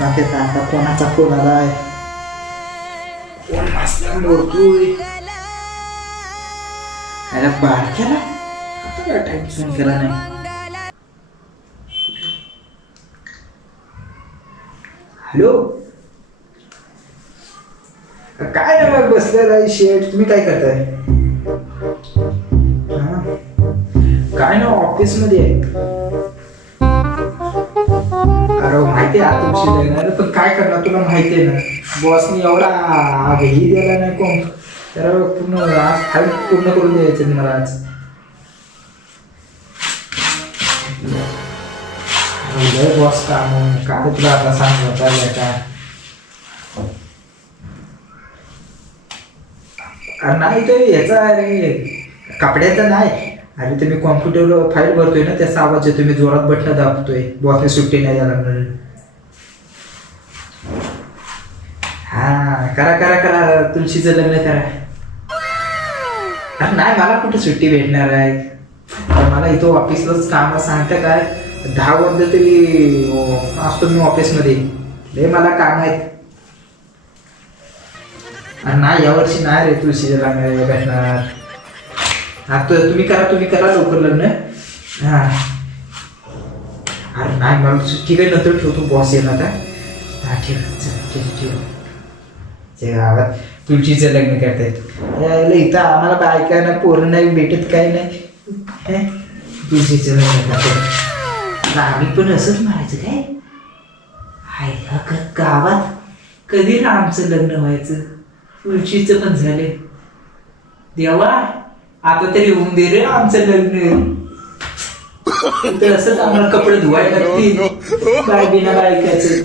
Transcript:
सांगते आता कोणाचा फोन आलाय, कोण वाचला बोलतोय. अरे बाहेर केला आता काय टाइम फोन केला नाही. हॅलो, काय नाही मग बसलेला आहे शेठ. तुम्ही काय करताय? काय ना ऑफिस मध्ये आहे. अरे माहिती आहे आता उशीर येणार, पण काय करणार तुला माहिती आहे ना, बॉसनी एवढा ही दिला नाही कोण, तर पूर्ण आज फाईल पूर्ण करून द्यायचं मला आज. बॉस काम काय तुला आता सांग का. अरे नाही तो याचा, अरे कपड्याचा नाही. अरे तुम्ही कॉम्प्युटरवर फाईल भरतोय ना, त्याचा आवाज येतोय, मी जोरात बटणं दाबतोय, बॉसने सुट्टी नाही द्यायला लागणार. हा करा करा करा, तुळशीचं लग्न करा. अरे नाही मला कुठे सुट्टी भेटणार आहे, मला इथं ऑफिसलाच काम सांगतं काय 10 वाजता तरी असतो मी ऑफिसमध्ये, लय मला काम आहेत. अरे नाही यावर्षी नाही रे तुळशीचं लग्न भेटणार. हा तुम्ही करा लवकर लग्न. हा अरे नाही मला ठीक आहे, नंतर ठेवतो, बॉस येणार का. हा ठेव ते गावात तुळशीचं लग्न करतायत इथं, आम्हाला बायकांना पोरं नाही भेटत, काही नाही. तुळशीचं लग्न करतात ना, आम्ही पण असंच म्हणायचं काय. हाय गावात कधी ना आमचं लग्न व्हायचं, तुळशीचं पण झाले. देवा आता तरी येऊन दे रे आमचं लग्न. असंच आम्हाला कपडे धुवायला लागतील, काय बिना ऐकायचं.